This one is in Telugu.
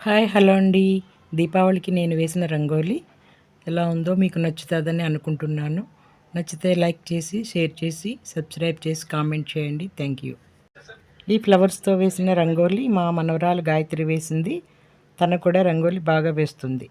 హాయ్ హలో అండి. దీపావళికి నేను వేసిన రంగోలి ఎలా ఉందో మీకు నచ్చుతుందని అనుకుంటున్నాను. నచ్చితే లైక్ చేసి, షేర్ చేసి, సబ్స్క్రైబ్ చేసి, కామెంట్ చేయండి. Thank you. ఈ ఫ్లవర్స్తో వేసిన రంగోలి మా మనవరాలు గాయత్రి వేసింది. తను కూడా రంగోలి బాగా వేస్తుంది.